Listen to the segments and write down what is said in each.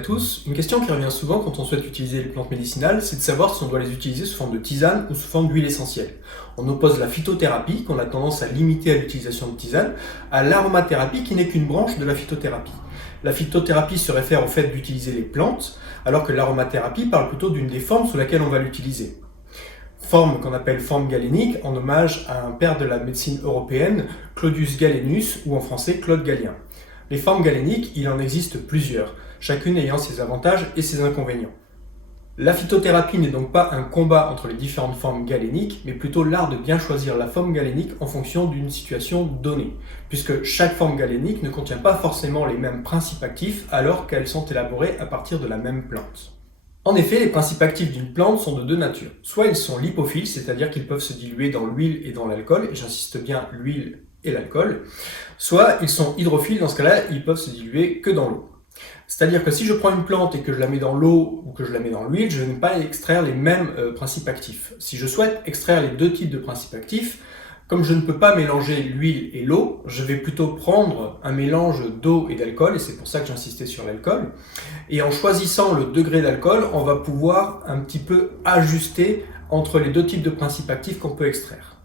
à tous. Une question qui revient souvent quand on souhaite utiliser les plantes médicinales, c'est de savoir si on doit les utiliser sous forme de tisane ou sous forme d'huile essentielle. On oppose la phytothérapie, qu'on a tendance à limiter à l'utilisation de tisane, à l'aromathérapie qui n'est qu'une branche de la phytothérapie. La phytothérapie se réfère au fait d'utiliser les plantes, alors que l'aromathérapie parle plutôt d'une des formes sous laquelle on va l'utiliser. Forme qu'on appelle forme galénique, en hommage à un père de la médecine européenne, Claudius Galenus, ou en français Claude Galien. Les formes galéniques, il en existe plusieurs, chacune ayant ses avantages et ses inconvénients. La phytothérapie n'est donc pas un combat entre les différentes formes galéniques, mais plutôt l'art de bien choisir la forme galénique en fonction d'une situation donnée, puisque chaque forme galénique ne contient pas forcément les mêmes principes actifs alors qu'elles sont élaborées à partir de la même plante. En effet, les principes actifs d'une plante sont de deux natures. Soit ils sont lipophiles, c'est-à-dire qu'ils peuvent se diluer dans l'huile et dans l'alcool, et j'insiste bien l'huile et l'alcool, soit ils sont hydrophiles, dans ce cas-là, ils peuvent se diluer que dans l'eau. C'est-à-dire que si je prends une plante et que je la mets dans l'eau ou que je la mets dans l'huile, je ne vais pas extraire les mêmes principes actifs. Si je souhaite extraire les deux types de principes actifs, comme je ne peux pas mélanger l'huile et l'eau, je vais plutôt prendre un mélange d'eau et d'alcool, et c'est pour ça que j'insistais sur l'alcool. Et en choisissant le degré d'alcool, on va pouvoir un petit peu ajuster entre les deux types de principes actifs qu'on peut extraire.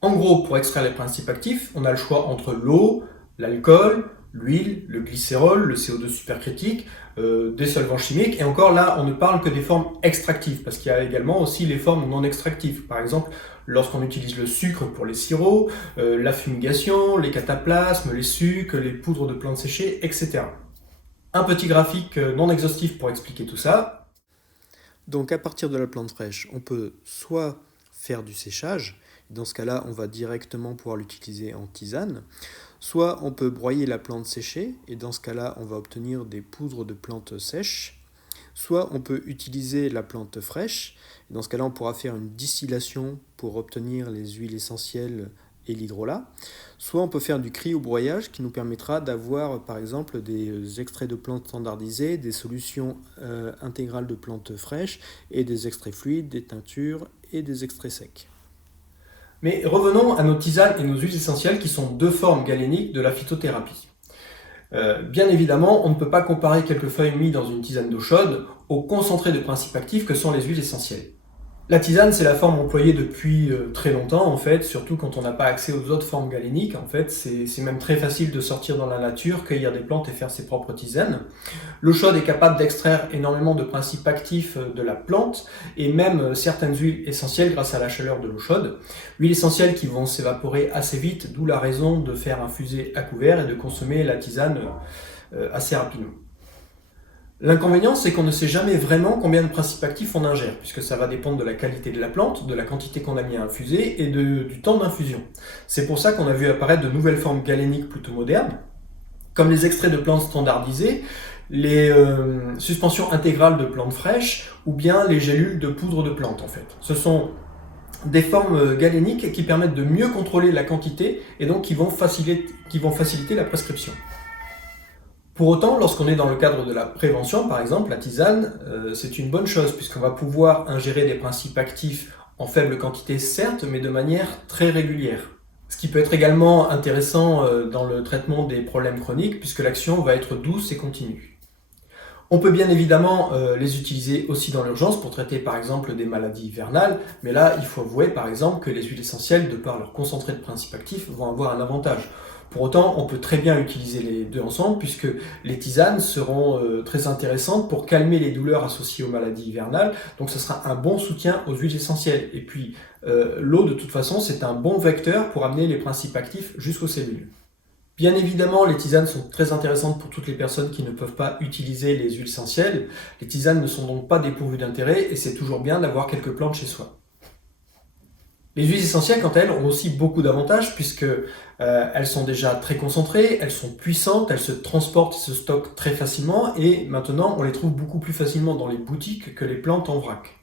En gros, pour extraire les principes actifs, on a le choix entre l'eau, l'alcool, l'huile, le glycérol, le CO2 supercritique, des solvants chimiques, et encore là, on ne parle que des formes extractives, parce qu'il y a également aussi les formes non extractives. Par exemple, lorsqu'on utilise le sucre pour les sirops, la fumigation, les cataplasmes, les sucs, les poudres de plantes séchées, etc. Un petit graphique non exhaustif pour expliquer tout ça. Donc à partir de la plante fraîche, on peut soit faire du séchage, dans ce cas-là on va directement pouvoir l'utiliser en tisane, soit on peut broyer la plante séchée, et dans ce cas-là on va obtenir des poudres de plantes sèches, soit on peut utiliser la plante fraîche, et dans ce cas-là on pourra faire une distillation pour obtenir les huiles essentielles et l'hydrolat, soit on peut faire du cryobroyage qui nous permettra d'avoir par exemple des extraits de plantes standardisés, des solutions intégrales de plantes fraîches et des extraits fluides, des teintures et des extraits secs. Mais revenons à nos tisanes et nos huiles essentielles qui sont deux formes galéniques de la phytothérapie. Bien évidemment, on ne peut pas comparer quelques feuilles mises dans une tisane d'eau chaude au concentré de principes actifs que sont les huiles essentielles. La tisane, c'est la forme employée depuis très longtemps, en fait, surtout quand on n'a pas accès aux autres formes galéniques. En fait, c'est même très facile de sortir dans la nature, cueillir des plantes et faire ses propres tisanes. L'eau chaude est capable d'extraire énormément de principes actifs de la plante, et même certaines huiles essentielles grâce à la chaleur de l'eau chaude. Huiles essentielles qui vont s'évaporer assez vite, d'où la raison de faire infuser à couvert et de consommer la tisane assez rapidement. L'inconvénient, c'est qu'on ne sait jamais vraiment combien de principes actifs on ingère, puisque ça va dépendre de la qualité de la plante, de la quantité qu'on a mis à infuser et du temps d'infusion. C'est pour ça qu'on a vu apparaître de nouvelles formes galéniques plutôt modernes, comme les extraits de plantes standardisées, les suspensions intégrales de plantes fraîches, ou bien les gélules de poudre de plantes en fait. Ce sont des formes galéniques qui permettent de mieux contrôler la quantité et donc qui vont faciliter la prescription. Pour autant, lorsqu'on est dans le cadre de la prévention, par exemple, la tisane, c'est une bonne chose puisqu'on va pouvoir ingérer des principes actifs en faible quantité, certes, mais de manière très régulière. Ce qui peut être également intéressant dans le traitement des problèmes chroniques puisque l'action va être douce et continue. On peut bien évidemment les utiliser aussi dans l'urgence pour traiter par exemple des maladies hivernales, mais là, il faut avouer par exemple que les huiles essentielles, de par leur concentré de principes actifs, vont avoir un avantage. Pour autant, on peut très bien utiliser les deux ensemble puisque les tisanes seront très intéressantes pour calmer les douleurs associées aux maladies hivernales. Donc ce sera un bon soutien aux huiles essentielles. Et puis l'eau, de toute façon, c'est un bon vecteur pour amener les principes actifs jusqu'aux cellules. Bien évidemment, les tisanes sont très intéressantes pour toutes les personnes qui ne peuvent pas utiliser les huiles essentielles. Les tisanes ne sont donc pas dépourvues d'intérêt et c'est toujours bien d'avoir quelques plantes chez soi. Les huiles essentielles, quant à elles, ont aussi beaucoup d'avantages puisque elles sont déjà très concentrées, elles sont puissantes, elles se transportent et se stockent très facilement et maintenant on les trouve beaucoup plus facilement dans les boutiques que les plantes en vrac.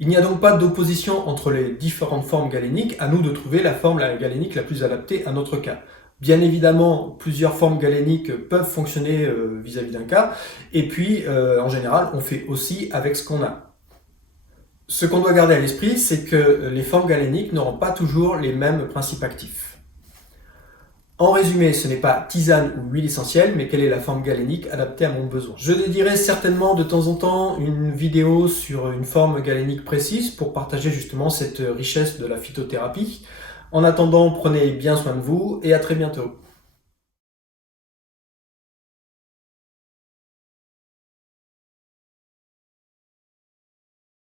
Il n'y a donc pas d'opposition entre les différentes formes galéniques, à nous de trouver la forme galénique la plus adaptée à notre cas. Bien évidemment, plusieurs formes galéniques peuvent fonctionner vis-à-vis d'un cas et puis en général on fait aussi avec ce qu'on a. Ce qu'on doit garder à l'esprit, c'est que les formes galéniques n'auront pas toujours les mêmes principes actifs. En résumé, ce n'est pas tisane ou huile essentielle, mais quelle est la forme galénique adaptée à mon besoin. Je dédierai certainement de temps en temps une vidéo sur une forme galénique précise pour partager justement cette richesse de la phytothérapie. En attendant, prenez bien soin de vous et à très bientôt.